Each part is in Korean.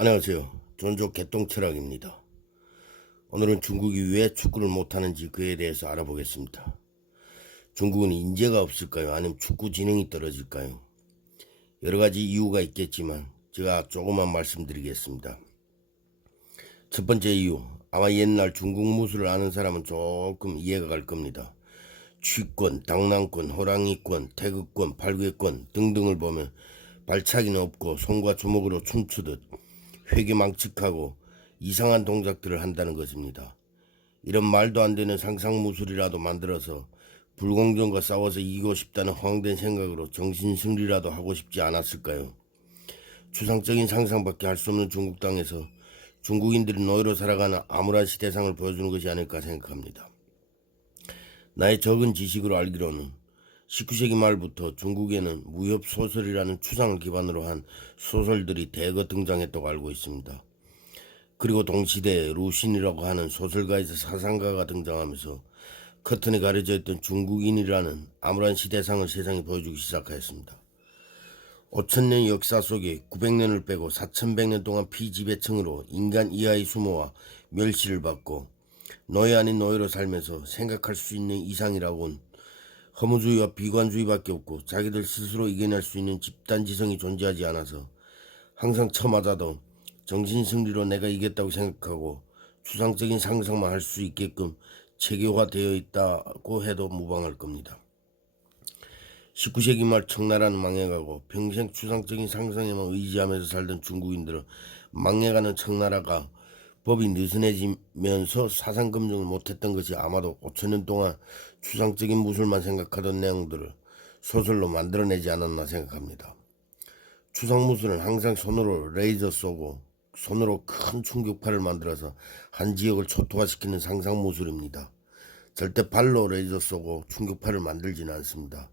안녕하세요. 존조 개똥철학입니다. 오늘은 중국이 왜 축구를 못하는지 그에 대해서 알아보겠습니다. 중국은 인재가 없을까요? 아니면 축구 진흥이 떨어질까요? 여러가지 이유가 있겠지만 제가 조금만 말씀드리겠습니다. 첫 번째 이유, 아마 옛날 중국 무술을 아는 사람은 조금 이해가 갈 겁니다. 취권, 당랑권, 호랑이권, 태극권, 팔괘권 등등을 보면 발차기는 없고 손과 주먹으로 춤추듯 회귀망측하고 이상한 동작들을 한다는 것입니다. 이런 말도 안 되는 상상무술이라도 만들어서 불공정과 싸워서 이기고 싶다는 허황된 생각으로 정신승리라도 하고 싶지 않았을까요? 추상적인 상상밖에 할 수 없는 중국 땅에서 중국인들이 노예로 살아가는 암울한 시대상을 보여주는 것이 아닐까 생각합니다. 나의 적은 지식으로 알기로는 19세기 말부터 중국에는 무협소설이라는 추상을 기반으로 한 소설들이 대거 등장했다고 알고 있습니다. 그리고 동시대에 루신이라고 하는 소설가에서 사상가가 등장하면서 커튼에 가려져 있던 중국인이라는 암울한 시대상을 세상에 보여주기 시작하였습니다. 5천년 역사 속에 900년을 빼고 4100년 동안 피지배층으로 인간 이하의 수모와 멸시를 받고 노예 아닌 노예로 살면서 생각할 수 있는 이상이라고는 허무주의와 비관주의밖에 없고 자기들 스스로 이겨낼 수 있는 집단지성이 존재하지 않아서 항상 쳐맞아도 정신승리로 내가 이겼다고 생각하고 추상적인 상상만 할 수 있게끔 체계화되어 있다고 해도 무방할 겁니다. 19세기 말 청나라는 망해가고 평생 추상적인 상상에만 의지하면서 살던 중국인들은 망해가는 청나라가 법이 느슨해지면서 사상 검증을 못했던 것이 아마도 5천년 동안 추상적인 무술만 생각하던 내용들을 소설로 만들어내지 않았나 생각합니다. 추상무술은 항상 손으로 레이저 쏘고 손으로 큰 충격파를 만들어서 한 지역을 초토화시키는 상상무술입니다. 절대 발로 레이저 쏘고 충격파를 만들지는 않습니다.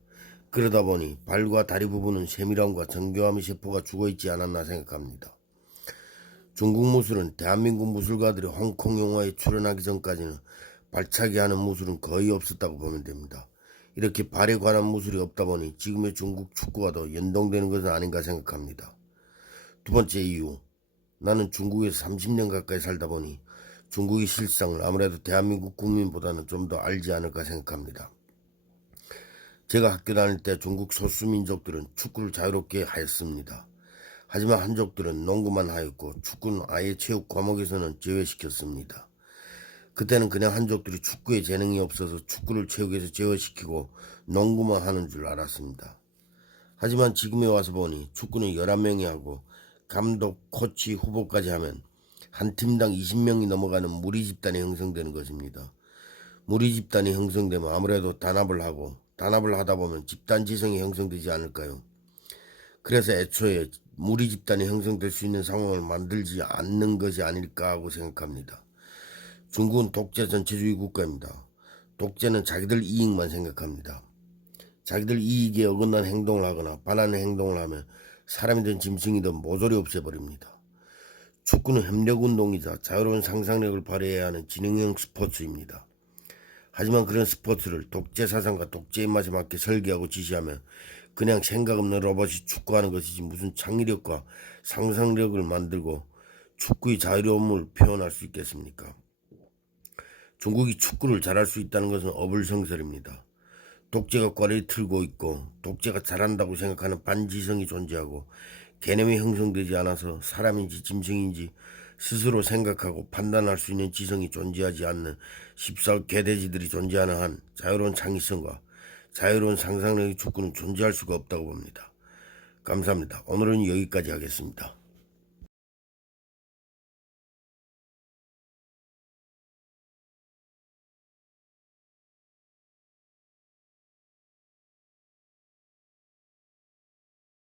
그러다 보니 발과 다리 부분은 세밀함과 정교함의 세포가 죽어있지 않았나 생각합니다. 중국 무술은 대한민국 무술가들이 홍콩 영화에 출연하기 전까지는 발차기 하는 무술은 거의 없었다고 보면 됩니다. 이렇게 발에 관한 무술이 없다 보니 지금의 중국 축구와도 연동되는 것은 아닌가 생각합니다. 두 번째 이유, 나는 중국에서 30년 가까이 살다 보니 중국의 실상을 아무래도 대한민국 국민보다는 좀 더 알지 않을까 생각합니다. 제가 학교 다닐 때 중국 소수민족들은 축구를 자유롭게 하였습니다. 하지만 한족들은 농구만 하였고 축구는 아예 체육 과목에서는 제외시켰습니다. 그때는 그냥 한족들이 축구에 재능이 없어서 축구를 체육에서 제외시키고 농구만 하는 줄 알았습니다. 하지만 지금에 와서 보니 축구는 11명이 하고 감독, 코치, 후보까지 하면 한 팀당 20명이 넘어가는 무리 집단이 형성되는 것입니다. 무리 집단이 형성되면 아무래도 단합을 하다 보면 집단 지성이 형성되지 않을까요? 그래서 애초에 무리 집단이 형성될 수 있는 상황을 만들지 않는 것이 아닐까 하고 생각합니다. 중국은 독재 전체주의 국가입니다. 독재는 자기들 이익만 생각합니다. 자기들 이익에 어긋난 행동을 하거나 반하는 행동을 하면 사람이든 짐승이든 모조리 없애버립니다. 축구는 협력운동이자 자유로운 상상력을 발휘해야 하는 지능형 스포츠입니다. 하지만 그런 스포츠를 독재 사상과 독재 입맛에 맞게 설계하고 지시하면 그냥 생각 없는 로봇이 축구하는 것이지 무슨 창의력과 상상력을 만들고 축구의 자유로움을 표현할 수 있겠습니까? 중국이 축구를 잘할 수 있다는 것은 어불성설입니다. 독재가 꽈리를 틀고 있고 독재가 잘한다고 생각하는 반지성이 존재하고 개념이 형성되지 않아서 사람인지 짐승인지 스스로 생각하고 판단할 수 있는 지성이 존재하지 않는 14억 개돼지들이 존재하는 한 자유로운 창의성과 자유로운 상상력의 축구는 존재할 수가 없다고 봅니다. 감사합니다. 오늘은 여기까지 하겠습니다.